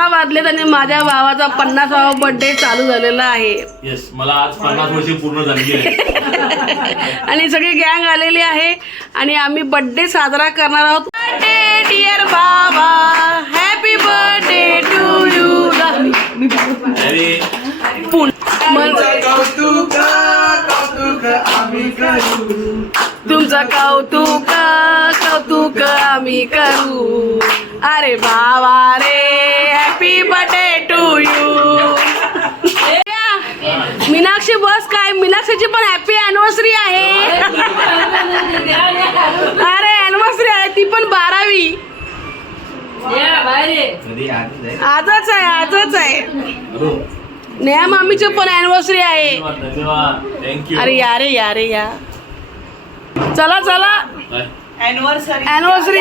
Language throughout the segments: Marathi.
12 वाजलेत आणि माझ्या भावाचा 50वा बर्थडे चालू झालेला आहे. येस, मला आज 50 वर्षे पूर्ण झाली आहे. आणि सगळी गँग आलेली आहे आणि आम्ही बर्थडे साजरा करणार आहोत. बर्थडे डिअर बाबा, हॅपी बर्थडे टू यू. अरे तुमचं कौतुक आम्ही करू. अरे बाबा रे, happy birthday to you. Meenakshi बस काय, मीनाक्षीची पण हॅपी अॅनिव्हर्सरी आहे. अरे अॅनिव्हर्सरी आहे, ती पण 12वी. आजच आहे. नेहा मामीची पण अॅनिव्हर्सरी आहे. अरे या चला अॅनिव्हर्सरी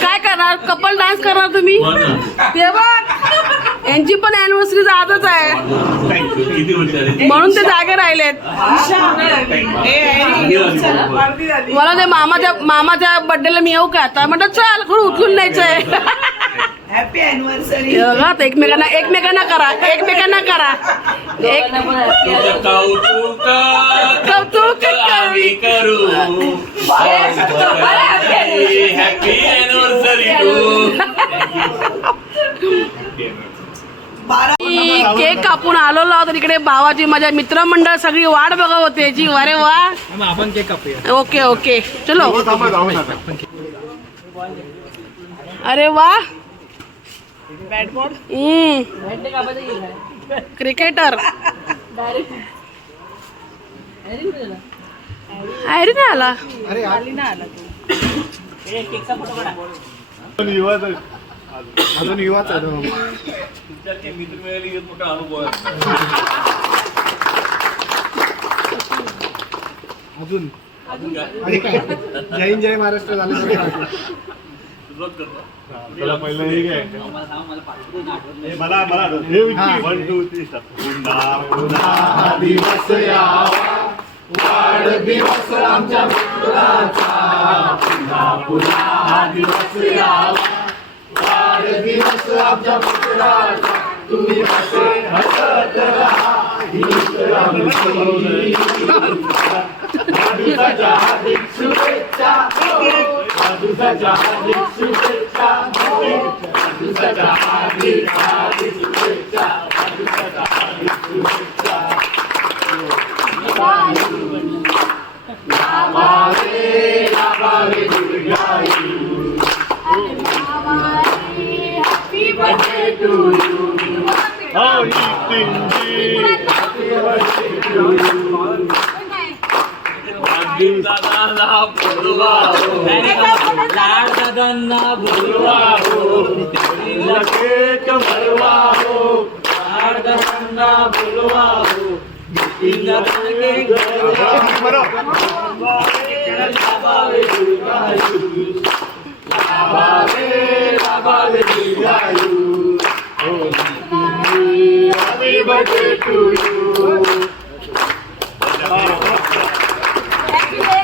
काय करणार, कपल डान्स करणार तुम्ही. तेव्हा यांची पण अॅनिव्हर्सरी आजच आहे म्हणून ते जागे राहिलेत. मला ते मामाच्या बर्थडेला मी येऊ का आता, म्हटलं चल खरं उचलून न्यायचंय. Happy anniversary. एकमेकांना करा. कौतुक आम्ही करू. हॅपी अॅनिव्हर्सरी केक कापून आलेलो आहोत इकडे. भावाची माझ्या मित्रमंडळ सगळी वाट बघत होते याची. अरे वा, आपण केक कापूया. ओके चलो. अरे वा, बॅट बॉल क्रिकेटर. अरे नाही आला. अजून युवाच आहे. मित्र मिळाली मोठा अनुभव आहे. अजून जय महाराष्ट्र झालं. मला पहिलं हे घ्याय मला 1 2 3 पुन्हा दिवस यावा, वाढदिवस आमच्या मित्राचा. पुन्हा दिवस यावा, वाढदिवस आमच्या मित्राचा. तुम्ही हसे हसत राहा. वाढदिवसाच्या हार्दिक शुभेच्छा. वाढदिवसाच्या हार्दिक शुभेच्छा. वाढदिवसाच्या हार्दिक शुभेच्छा. वाढदिवसाच्या हार्दिक शुभेच्छा. लाभावे दीर्घायु. Happy birthday to you. दादांना बोलवा हो, लाड दादांना बोलवा हो, केक भरवा हो, लाड दादांना बोलवा हो. लाभावे दीर्घायु. लाभावे दीर्घायु. Happy birthday to you.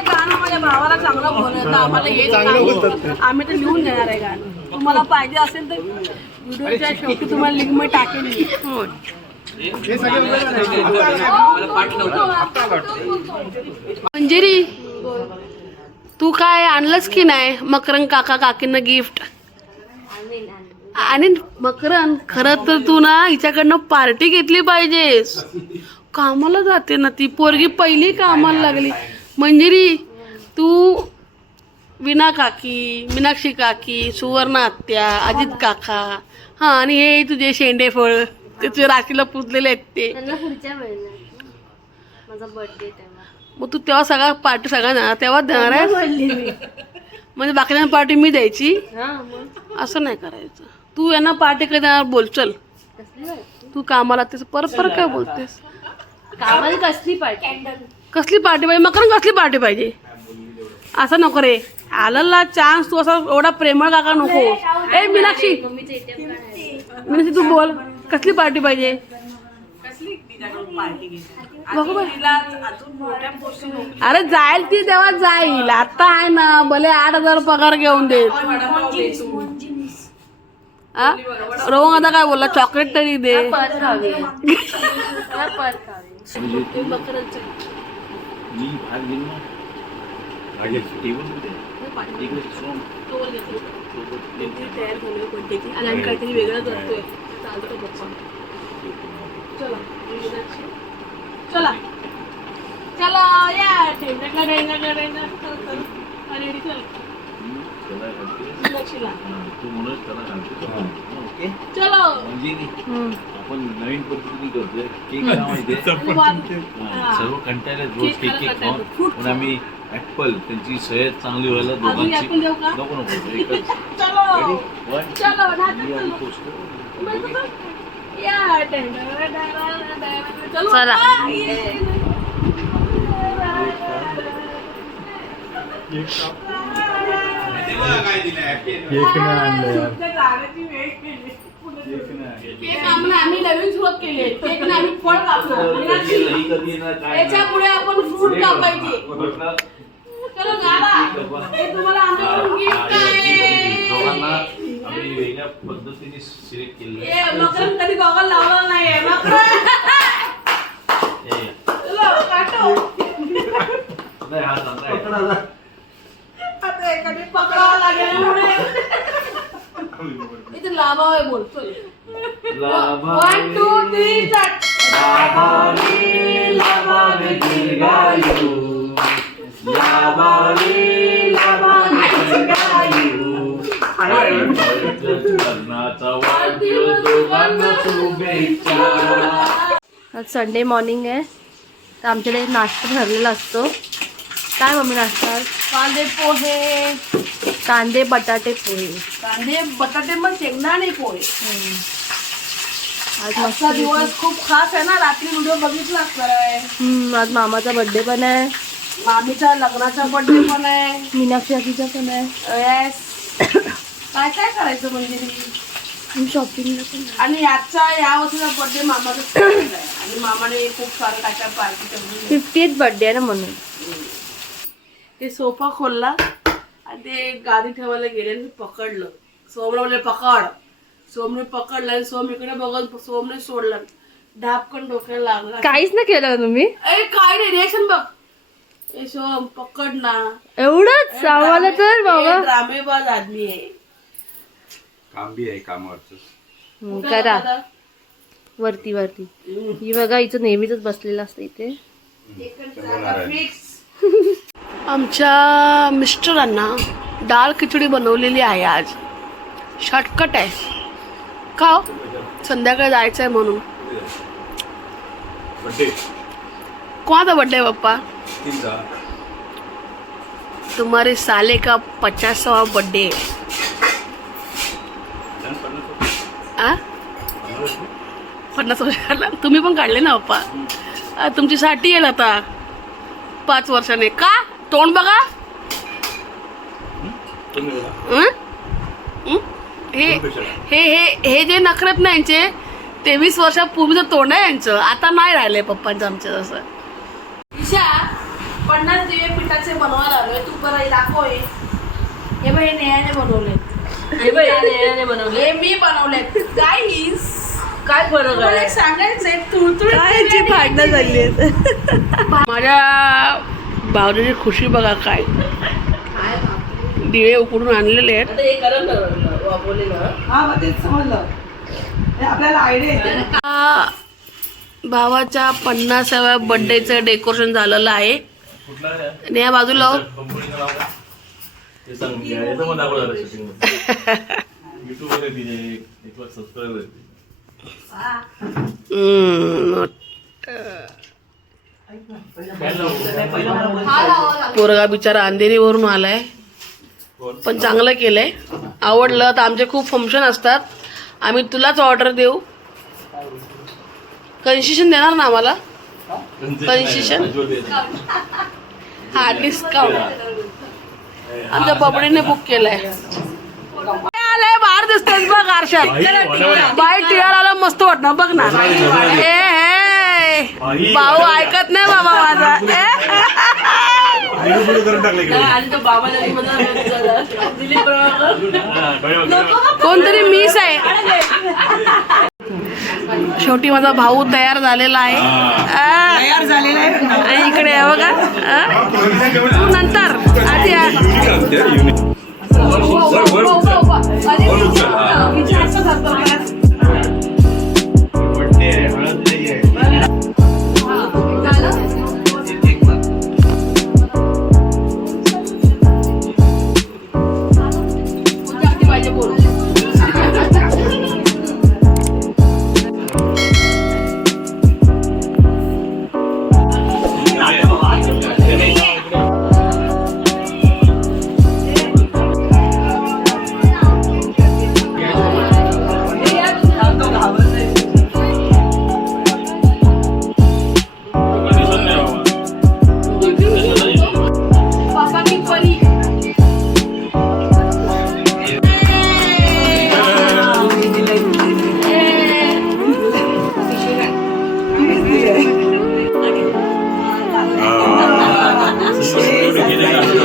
गाणं माझ्या भावाला चांगलं बोलत आम्हाला येत नाही. आम्ही ते लिहून देणार आहे गाणं. तुम्हाला पाहिजे असेल तर व्हिडिओच्या शेवटी तुम्हाला लिंक मी टाकेन. मंजिरी, तू काय आणलंस की नाही मकरन काका काकींना गिफ्ट? आणि मकरन, खरं तर तू ना हिच्याकडनं पार्टी घेतली पाहिजेस. कामाला जाते ना ती पोरगी, पहिली कामाला लागली. मंजिरी, तू विना काकी, मीनाक्षी काकी, सुवर्ण आत्या, अजित काका, हा, आणि हे तुझे शेंडे फळ ते तुझ्या राशीला पुजलेले आहेत ते. पुढच्या वेळेला माझा बर्थडे तेव्हा. मग तू तेव्हा सगळा पार्टी सगळ्यांना तेव्हाच देणार आहे. म्हणजे बाकीच्यांना पार्टी मी द्यायची, असं नाही करायचं. तू यांना पार्टी कधी देणार बोल. चल, तू कामाला तेच परत काय बोलतेस. कामाला कसली पार्टी? कसली पार्टी पाहिजे मकरन, कसली पार्टी पाहिजे असं नको रे. आलेला चान्स तू असा एवढा प्रेमळ काका नको. ए मीनाक्षी, तू बोल, कसली पार्टी पाहिजे. अरे जाईल ती तेव्हा जाईल. आता आहे ना भले 8,000 पगार घेऊन देत. हा रोहन आता काय बोलला चॉकलेट तरी दे. परत खावी मला परत खावी. मी भाग घेईन ना माझ्या टेबल होते आणि आम्ही काहीतरी वेगळं करतोय. चालतं पप्पा. चला चला चला या टेंडरला रेडी चल लक्षला तू म्हणूनच त्याला सांगतो ओके चलो. म्हणजे आपण नवीन पद्धतीने करतोय केक काय माहितीये सर्व कंटाळले रोज केक केक खाऊन पण आम्ही ऍपल त्यांची सेहत चांगली व्हायला दोघांची आपण देऊ का? नको नको एकच चलो Ready? One, चलो two, नाटक three, चलो. and post. या चलो चला. केक आम्ही नवीन सुरुवात केली आहे. केक नाही आम्ही फळ कापणार. याच्या पुढे आपण फ्रूट कापायचे. चलो गावा. हे तुम्हाला आमच्याकडून गिफ्ट आहे. दोघांना आम्ही वेगळ्या पद्धतीने सिलेक्ट केलेलं ए मकरन कधी गॉगल लावला नाहीये. मकरन चलो काटो. नाही हा चांगला आहे आता एखादी पकडावं लागेल पुढे. इथे लाभावे बोल चल. 1 2 3 स्टार्ट. लाभावी लाभावी दीर्घायू लाभावी लाभावी दीर्घायू लग्नाचा वाढदिवस दोघांना शुभेच्छा. आज संडे मॉर्निंग आहे तर आमच्याकडे नाश्ता ठरलेला असतो. काय मम्मी नाश्ता? कांदे पोहे. कांदे बटाटे पोहे. कांदे बटाटे मग शेंगदाणे पोहे. आज मस्त आजचा दिवस खूप खास आहे ना. रात्री व्हिडिओ बघितला असणार आहे. आज मामाचा बर्थडे पण आहे. मामीचा लग्नाचा बर्थडे पण आहे. मीनाक्षी आजीचा पण आहे. येस. काय काय करायचं म्हणजे शॉपिंगला पण आणि या वर्षीचा बर्थडे मामाचा आहे आणि मामाने खूप सारं काय काय पार्टी केली. 50th बर्थडे आहे ना म्हणून. ते सोफा खोलला आणि ते गादी ठेवायला गेले आणि पकडलं. सोमला म्हणजे पकड. सोमने पकडलं आणि सोम इकडे बघत सोमने सोडलं. ढापकन डोक्याला लागला. काहीच नाही केलं तुम्ही. काय नाही रिएक्शन बघ. ए सोम पकड ना. एवढंच आम्हाला तर बाबा ड्रामेबाज आदमी आहे. काम बी आहे कामावरच करा वरती वरती. ही बघा हिचं नेहमीच बसलेलं असतं इथे. आमच्या मिस्टरांना डाळ खिचडी बनवलेली आहे आज. शॉर्टकट आहे का हो? संध्याकाळी जायचं आहे म्हणून. कोणाचा बर्थडे आहे पप्पा? तुम्हारे साले का 50वां बर्थडे. आ 50 वर्ष काढला तुम्ही पण काढले ना पप्पा. तुमची 60 येईल आता 5 वर्षाने. का तोंड बघा. हे हे हे हे जे नखरत नाही यांचे 23 वर्षापूर्वीचं तोंड आहे यांचं. आता नाही राहिले पप्पांचं आमचं तसं. ईशा 50 दिवे पिठाचे बनवायला आलोय. तू बरं दाखव. हे बघ हे नेहाने बनवले. हे मी बनवले. गाईस काय फरक आहे सांगायचंय. तुळतुळीची भांडणं झाली आहेत. माझ्या भावनेची खुशी बघा काय. दिवे उकडून आणलेले आहेत. हा मग तेच समजलं. हे आपल्याला आयडिया येते. भावाच्या 50व्या बर्थडेचं डेकोरेशन झालेलं आहे. आणि या बाजूला ते सांग येतं मग दाखव जरा शूटिंग मध्ये YouTube मध्ये तिने 1 लाख सबस्क्रायबर आहेत. पोरगा बिचारा अंधेरीवरून आलाय पण चांगलं केलंय. आवडलं तर आमचे खूप फंक्शन असतात. आम्ही तुलाच ऑर्डर देऊ. कन्सेशन देणार ना आम्हाला? कन्सेशन हा डिस्काउंट आमच्या बबडीने बुक केलंय. आलंय बाहेर दिसतेस बघ आरशात. बाई टिळाला मस्त वाटणार बघ ना. हे भाऊ ऐकत नाही बाबा माझा. आणि तो बाबा दिलीप कोणतरी मिस आहे. शेवटी माझा भाऊ तयार झालेला आहे. तयार झालेला आहे. आणि इकडे आहे बघा. तू नंतर आधी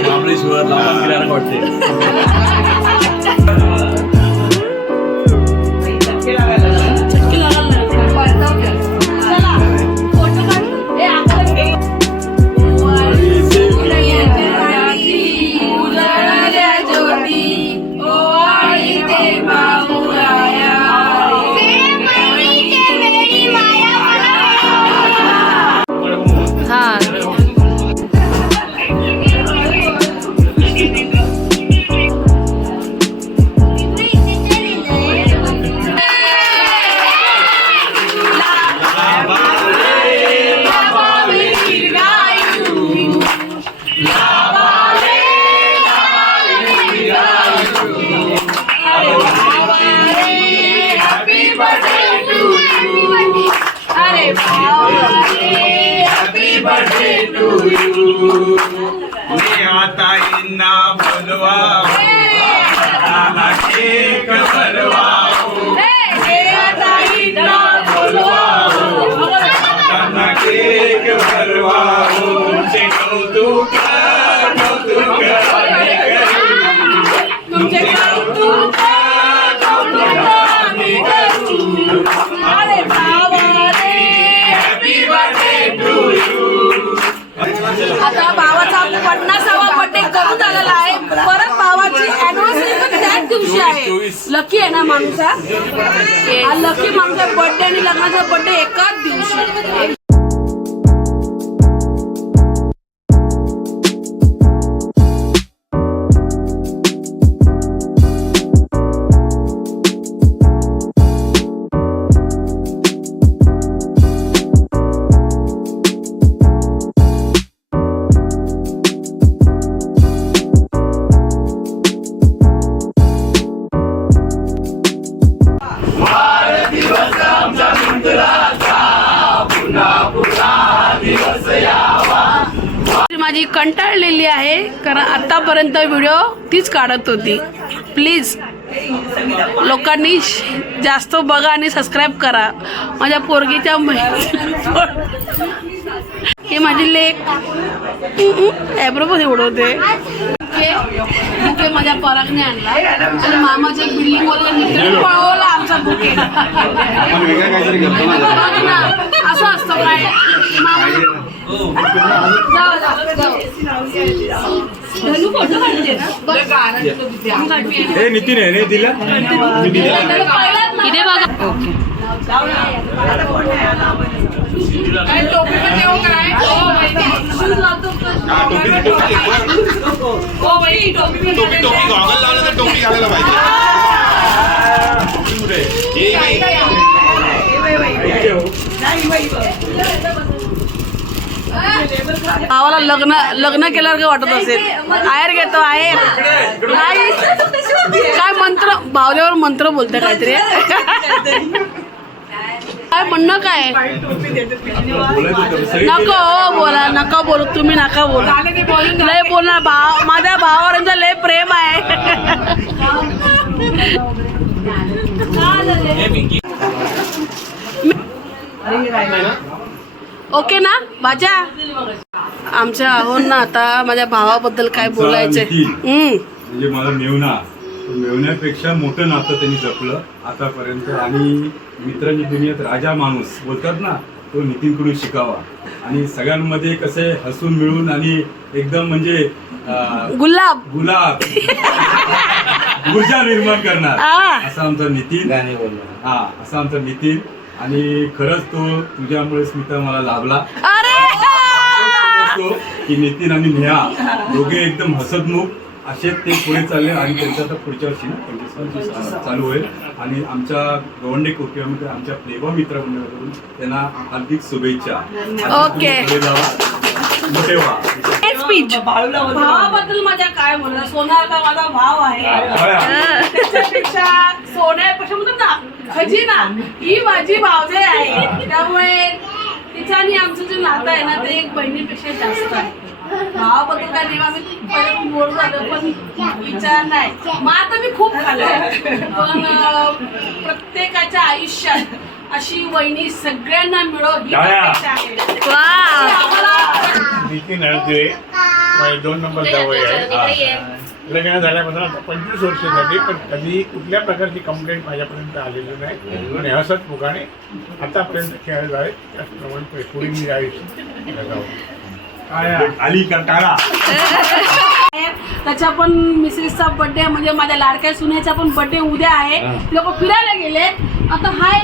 महाबळेश्वर लावून फिरायला वाटते. ताईंना बोलवा केक भरवा केक भरवा तुमचे कौतुक कौतुक तुमचे कौतुक आता भावाचा 50वा बर्थडे करून झालेला आहे. परत भावाची अॅनिव्हर्सरी पण त्याच दिवशी आहे. लकी आहे ना माणूस हा लकी माणूस आहे. बर्थडे आणि लग्नाचा बर्थडे एकाच दिवशी. माझी कंटाळलेली आहे कारण आतापर्यंत व्हिडिओ तीच काढत होती. प्लीज लोकांनी जास्त बघा आणि सबस्क्राईब करा. माझ्या पोरगीच्या हे माझी लेक ॲब्रो पण उडवते. बुके माझ्या परागने आणला आणि मामाच्या एक बिल्डिंग वरला पळवला आमचा बुके. असं असतं काय नितीन आहे दिला इथे बघा. टोपी घालायला पाहिजे. भावाला लग्न केल्यावर वाटत असेल. आहेर घेतो आहेर. काय मंत्र भावल्यावर मंत्र बोलते काहीतरी. काय म्हणणं काय नको बोला नका बोलू तुम्ही नका बोला. लय बोलणार भाव माझ्या भावावरांचं लय प्रेम आहे. ओके ना बाजा? आमच्या आहोंना आता माझ्या भावाबद्दल काय बोलायचंय. म्हणजे मला मेवण्यापेक्षा मोठं नातं त्यांनी जपलं आतापर्यंत. आणि मित्रांची दुनियेत राजा माणूस बोलतात ना, तो नितीनकडून शिकावा. आणि सगळ्यांमध्ये कसे हसून मिळून आणि एकदम म्हणजे गुलाब ऊर्जा निर्माण करणार असा आमचा नितीन. असा आमचा नितीन. आणि खरंच तो तुझ्यामुळे स्मिता मला लाभला. की नितीन आणि नेहा दोघे एकदम हसतमुख असे ते पुढे चालले. आणि त्यांचं आता पुढच्या वर्षी ना 25 चालू होईल. आणि आमच्या गवंडे कोकिळामध्ये आमच्या प्लेबा मित्र मंडळाकडून त्यांना हार्दिक शुभेच्छा. ओके. मोठे व्हा. भावाबद्दल माझ्या काय बोलणार, सोनार माझा भाव आहे, त्याच्यापेक्षा सोन्यापेक्षा म्हणतो ना खजिना ही माझी भावजे आहे. त्यामुळे तिचं आणि आमचं जे नातं आहे ना ते एक बहिणीपेक्षा जास्त आहे. भावाबद्दल काय तेव्हा मी परत बोलू झालं पण विचार नाही. मग आता मी खूप खाल्लंय, पण प्रत्येकाच्या आयुष्यात अशी वहिनी सगळ्यांना मिळो ही अपेक्षा आहे. नितीन हळदे माझे 2 नंबर जावई आहे. लग्न झाल्यापासून आता 25 वर्ष झाली, पण कधी कुठल्या प्रकारची कंप्लेंट माझ्यापर्यंत आलेली नाही. आणि हसत मुखाने आतापर्यंत खेळत आहेत. त्याचप्रमाणे पुढे मी आयुष्य आली कंटाळा. त्याच्या पण मिसेसचा बर्थडे म्हणजे माझ्या लाडक्या सुनेचा पण बर्थडे उद्या आहे. लोक फिरायला गेले. आता हाय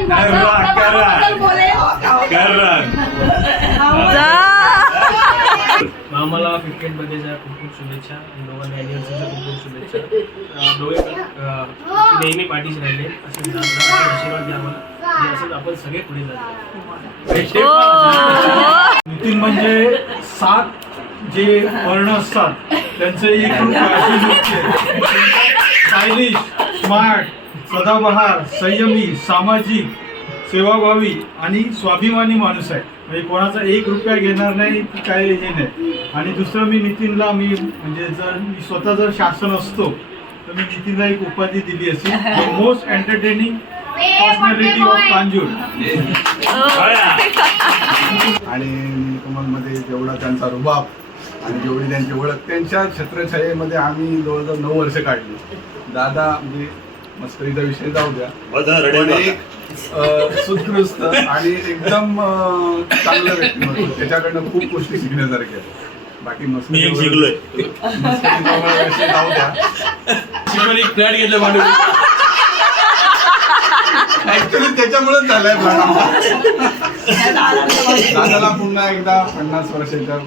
आम्हाला 15th बर्थडेच्या खूप खूप शुभेच्छा आणि दोघांना अॅनिव्हर्सरीच्या खूप खूप शुभेच्छा. दोघे नेहमी पाठीशी राहिले असे आशीर्वाद द्या आम्हाला. आणि असंच आपण सगळे पुढे जातो. नितीन म्हणजे 7 जे वर्ण असतात त्यांचे एक स्टायलिश, स्मार्ट, सदाबहार, संयमी, सामाजिक, सेवाभावी आणि स्वाभिमानी माणूस आहे. म्हणजे कोणाचा 1 रुपया घेणार नाही, काय हे नाही. आणि दुसरं मी नितीनला म्हणजे जर मी स्वतः जर शासन असतो तर मी नितीनला एक उपाधी दिली असेल, most entertaining personality of Kanjur. आणि नीलकमलमध्ये जेवढा त्यांचा रुबाब आणि जेवढी त्यांची ओळख, त्यांच्या छत्रछायेमध्ये आम्ही जवळजवळ 9 वर्ष काढली. दादा म्हणजे मस्करीचा विषय जाऊ द्या, पण एक सुत्कृष्ट आणि एकदम चांगलं व्यक्तिमत्व. त्याच्याकडनं खूप गोष्टी शिकण्यासारख्या आहेत. बाकी मस्करीचा विषय जाऊ द्या. ऍक्च्युली त्याच्यामुळेच झालंय. दादाला पुन्हा एकदा 50 वर्षाच्या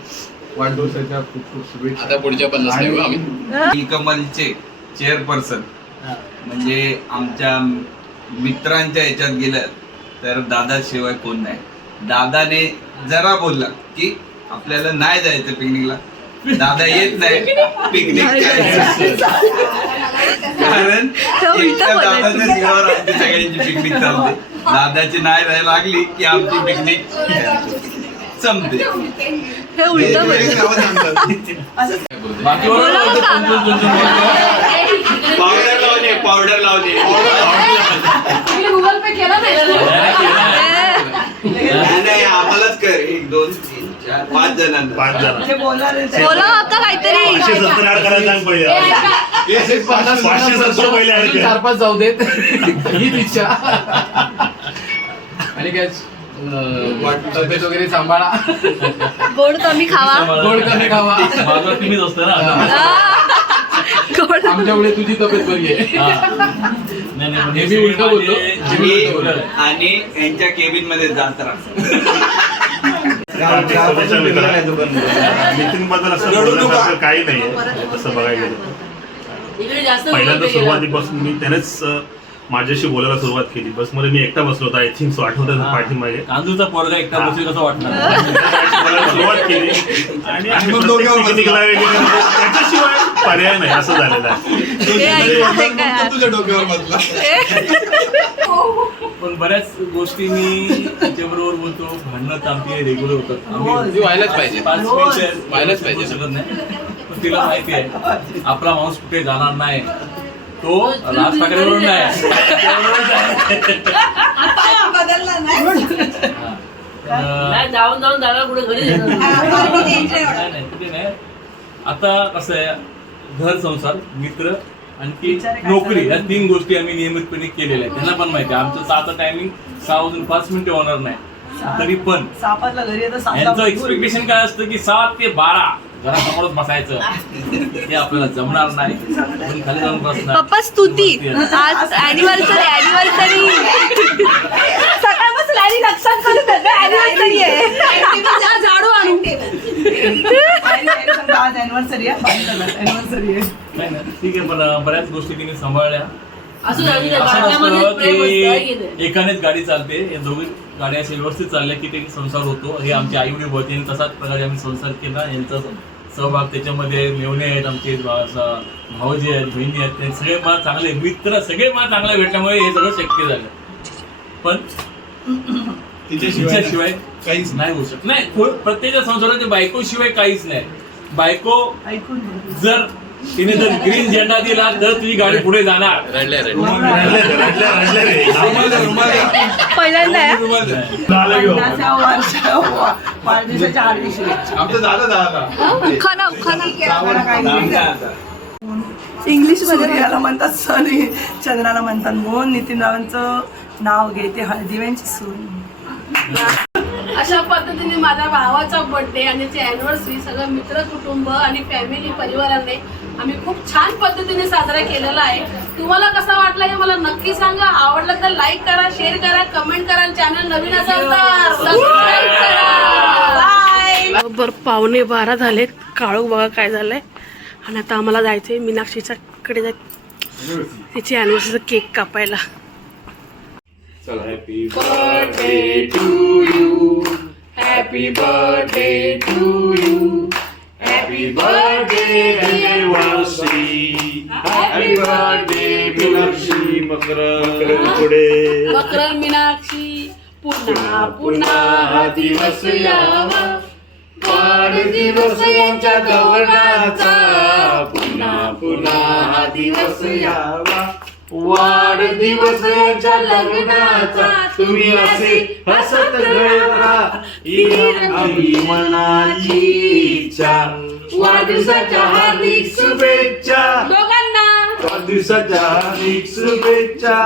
वाढदिवसाच्या खूप खूप शुभेच्छा. आता पुढच्या 50 नीलकमलचे चेअरपर्सन म्हणजे आमच्या मित्रांच्या ह्याच्यात गेलं तर दादाशिवाय कोण नाही. दादाने जरा बोलला की आपल्याला नाही जायचं पिकनिकला, दादा येत नाही पिकनिक कारण दादाच्या जीवावर आमची सगळ्यांची पिकनिक चालते. दादाची नाही राहायला लागली की आमची पिकनिक संपते. पावडर लावले गुगल पे केला नाही आम्हालाच कर 1 2 3 4 5 जणांना. 5 जण बोला आता काहीतरी. 4-5 जाऊ देत हीच इच्छा. आणि काय तब्येत वगैरे सांभाळा, गोड कमी खावा. गोड कमी खावा. तुम्हीच असतं ना. आमच्यामुळे तुझी तब्येत बरी आहे. नाही मी उलट बोलतो. आणि यांच्या केबिन मध्ये जात राहतो. नितीन बद्दल असं बोलण्यासारखं काही नाहीये तसं बघायला गेलं. पहिल्यांदा सुरुवातीपासून मी त्यानेच माझ्याशी बोलायला सुरुवात केली. बसमध्ये मी एकटा बसलो होता, आय थिंक आठवतं पाठीमागे. कांजूचा पोरगा एकटा बसेल कसं वाटणार. बोलायला सुरुवात केली आणि पिकनिकला वगैरे त्याच्याशिवाय पर्याय नाही असं झालेलं आहे. तुझ्या डोक्यावर बसला. पण बऱ्याच गोष्टी मी तिच्याबरोबर बोलतो. भांडणं आमची रेग्युलर होतात. आम्ही व्हायलाच पाहिजे. 5 मिनिटं व्हायलाच पाहिजे. शकत नाही. पण तिला माहिती आहे आपला माणूस कुठे जाणार नाही. तो राज ठाकरेवरून नाही. नाही, जाऊन जाऊन दादा पुढे घरी येणार. नाही, तिथे नाही. आता कसं आहे, घर संसार, मित्र आणखी नोकरी, या 3 गोष्टी आम्ही नियमितपणे केलेल्या आहेत. त्यांना पण माहिती आहे आमचं 6चं टायमिंग 6 वाजून 5 मिनिटं होणार नाही. तरी पण सापातला घरी येतं यांचं एक्सपेक्टेशन काय असतं की 7 ते 12 घरासमोरच बसायचं. हे आपल्याला जमणार नाही. कोणी खाली जाऊन बसणार. पप्पा स्तुती आज अॅनिव्हर्सरी सकाळपासून आणि लक्षात करून अॅनिव्हर्सरी आहे. झाडू आणू आज अॅनिव्हर्सरी आहे. नाही नाही, ठीक आहे, पण बऱ्याच गोष्टी तिने सांभाळल्या. असं झालं, असं गाड्यामध्ये नसतं प्रेम असतं, आहे की की नाही? एकानेच गाडी चालते. या दोघी गाड्या अशा व्यवस्थित चालल्या की ते संसार होतो. हे आमच्या आई वडील होते, तसाच प्रकारे आम्ही संसार केला. यांचा सहभाग त्याच्यामध्ये मेवणे आहेत, आमचे भाऊजी आहेत, बहिणी आहेत, ते सगळे मला चांगले मित्र, सगळे मला चांगले भेटल्यामुळे हे सगळं शक्य झालं. पण तिच्याशिवाय काहीच नाही होऊ शकत. नाही, प्रत्येक संसाराच्या बायकोशिवाय काहीच नाही. बायको ऐकून जर तिने जर ग्रीन झेंडा दिला तर तुझी गाडी पुढे जाणार. पहिल्यांदा आहे. वाढदिवसाच्या हार्दिक शुभेच्छा. आमचं झालं इंग्लिश मध्ये याला म्हणतात सनी, चंद्राला म्हणतात मोहन. नितीन रावांचं नाव घेते हळदीव्यांची सून. अशा पद्धतीने माझ्या भावाचा बर्थडे आणि त्याची अॅनिव्हर्सरी सगळं मित्र कुटुंब आणि फॅमिली परिवाराने आम्ही खूप छान पद्धतीने साजरा केलेला आहे. तुम्हाला कसा वाटला हे मला नक्की सांगा. आवडलं तर लाईक करा, शेअर करा, कमेंट करा. चॅनल नवीन असेल तर सबस्क्राईब करा. बाय. बरोबर 11:15 झालेत. काळू बघा काय झालंय. आणि आता आम्हाला जायचंय मीनाक्षीच्या कडे तिची अॅनिव्हर्सरीचा केक कापायला. Happy birthday to you, happy birthday to you, happy birthday anniversary, happy birthday Meenakshi Makar Meenakshi. पुन्हा पुन्हा हा दिवस यावा, वाढदिवस यांच्या गवळणाचा. पुन्हा पुन्हा हा दिवस यावा, वाढदिवस यांच्या लग्नाचा. तुम्ही असे हसत घरा ही मनाची इच्छा. वाढदिवसाच्या हार्दिक शुभेच्छा दोघांना. वाढदिवसाच्या हार्दिक शुभेच्छा.